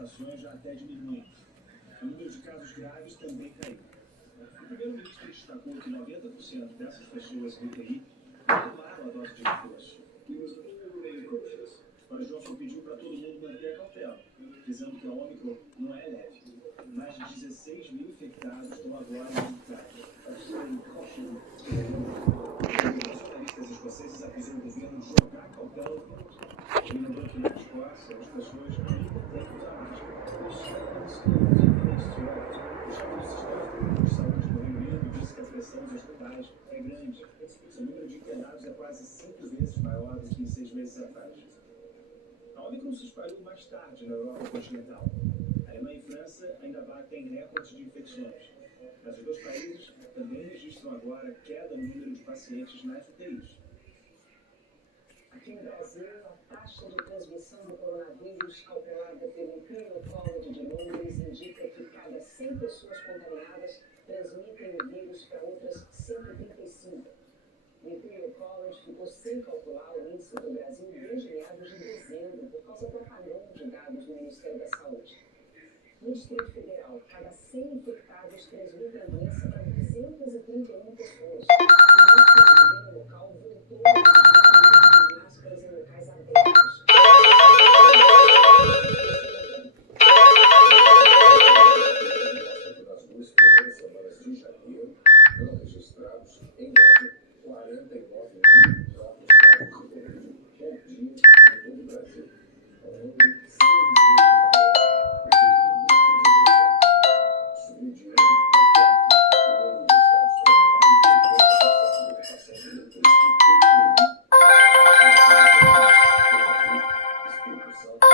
hospitalizações já até diminuindo. O número de casos graves também caiu. O primeiro-ministro destacou que 90% dessas pessoas do UTI tomaram a dose de reforço. Mas Johnson pediu para todo mundo manter a cautela, dizendo que a Ômicron não é leve. Mais de 16 mil infectados estão agora infectados. Os jornalistas escoceses acusam o governo de jogar cautela no mundo. Ele lembrou que na Escócia as pessoas ainda têm que usar máscara. O chefe do sistema público de saúde do Reino Unido disse que a pressão dos hospitais é grande. O número de internados é quase 5 vezes maior do que em 6 meses atrás. A Ômicron se espalhou mais tarde na Europa continental. A Alemanha e França ainda batem recordes de infecções. Mas os dois países também registram agora queda no número de pacientes nas UTIs. Aqui no Brasil, a taxa de transmissão do coronavírus calculada pelo Imperial College de Londres indica que cada 100 pessoas contaminadas transmitem o vírus para outras 135. O Imperial College ficou sem calcular o índice do Brasil desde meados de dezembro, por causa do apagão de dados do Ministério da Saúde. No Distrito Federal, cada 100 infectados transmitem a doença para 231 pessoas. O ministro do governo local voltou a exigir o uso de máscaras em locais abertos. Nas 2 primeiras semanas de janeiro, foram registrados, em média, 49 mil novos casos de Covid por dia em todo o Brasil. É um número 6 vezes maior do que o início do governo. Subir de 1 a 4, o número de estados com mais de 80% da ocupação de leitos de UTI. Espírito Santo,